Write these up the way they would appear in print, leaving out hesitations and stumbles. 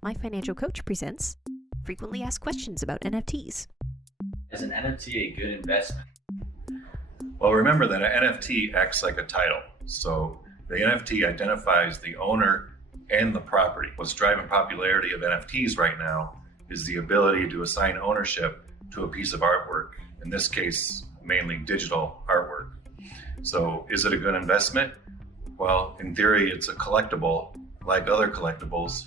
My Financial Coach presents Frequently Asked Questions about NFTs. Is an NFT a good investment? Well, remember that an NFT acts like a title. So the NFT identifies the owner and the property. What's driving popularity of NFTs right now is the ability to assign ownership to a piece of artwork, in this case, mainly digital artwork. So is it a good investment? Well, in theory, it's a collectible like other collectibles.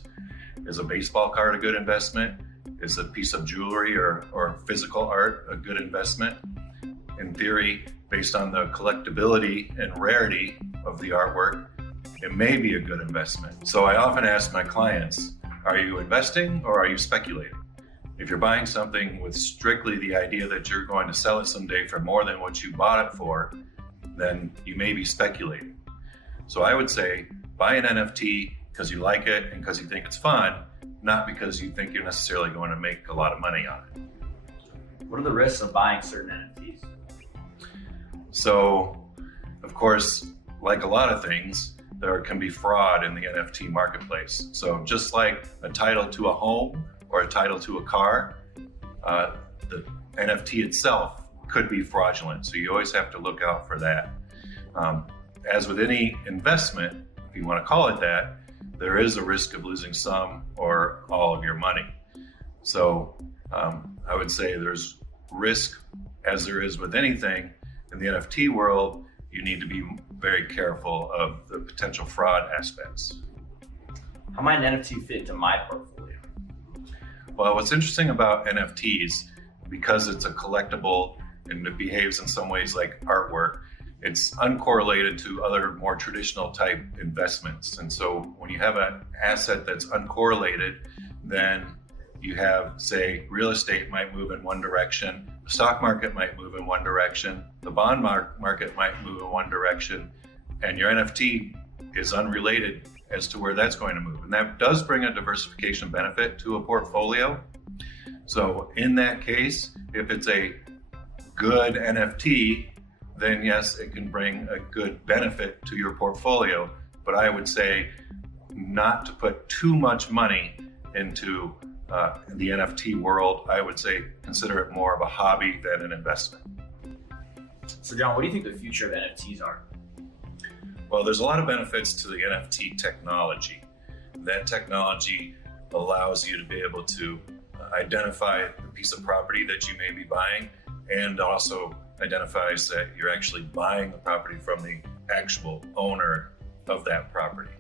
Is a baseball card a good investment? Is a piece of jewelry or physical art a good investment? In theory, based on the collectability and rarity of the artwork, it may be a good investment. So I often ask my clients, are you investing or are you speculating? If you're buying something with strictly the idea that you're going to sell it someday for more than what you bought it for, then you may be speculating. So I would say buy an NFT because you like it and because you think it's fun, not because you think you're necessarily going to make a lot of money on it. What are the risks of buying certain NFTs? So, of course, like a lot of things, there can be fraud in the NFT marketplace. So just like a title to a home or a title to a car, the NFT itself could be fraudulent. So you always have to look out for that. As with any investment, if you want to call it that, there is a risk of losing some or all of your money. So I would say there's risk, as there is with anything in the NFT world. You need to be very careful of the potential fraud aspects. How might an NFT fit into my portfolio? Well, what's interesting about NFTs, because it's a collectible and it behaves in some ways like artwork, it's uncorrelated to other more traditional type investments. And so when you have an asset that's uncorrelated, then you have, say, real estate might move in one direction, the stock market might move in one direction, the bond market might move in one direction, and your NFT is unrelated as to where that's going to move. And that does bring a diversification benefit to a portfolio. So in that case, if it's a good NFT, then yes, it can bring a good benefit to your portfolio. But I would say not to put too much money into the NFT world. I would say consider it more of a hobby than an investment. So John, what do you think the future of NFTs are? Well, there's a lot of benefits to the NFT technology. That technology allows you to be able to identify the piece of property that you may be buying, and also identifies that you're actually buying the property from the actual owner of that property.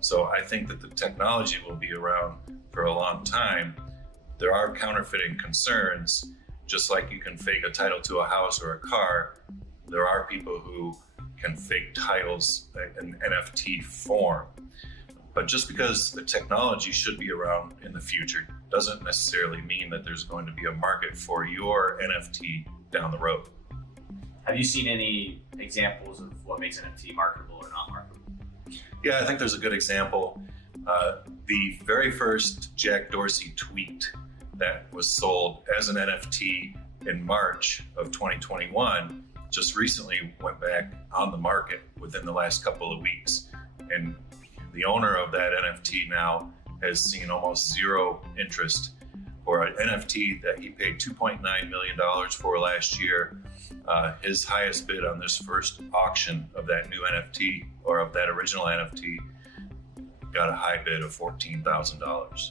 So I think that the technology will be around for a long time. There are counterfeiting concerns. Just like you can fake a title to a house or a car, there are people who can fake titles in NFT form. But just because the technology should be around in the future doesn't necessarily mean that there's going to be a market for your NFT down the road. Have you seen any examples of what makes an NFT marketable or not marketable? Yeah, I think there's a good example. The very first Jack Dorsey tweet that was sold as an NFT in March of 2021 just recently went back on the market within the last couple of weeks. And the owner of that NFT now has seen almost zero interest for an NFT that he paid $2.9 million for last year. His highest bid on this first auction of that new NFT, or of that original NFT, got a high bid of $14,000.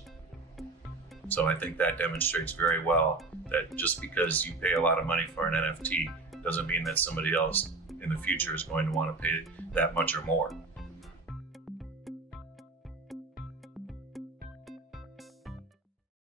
So I think that demonstrates very well that just because you pay a lot of money for an NFT doesn't mean that somebody else in the future is going to want to pay that much or more.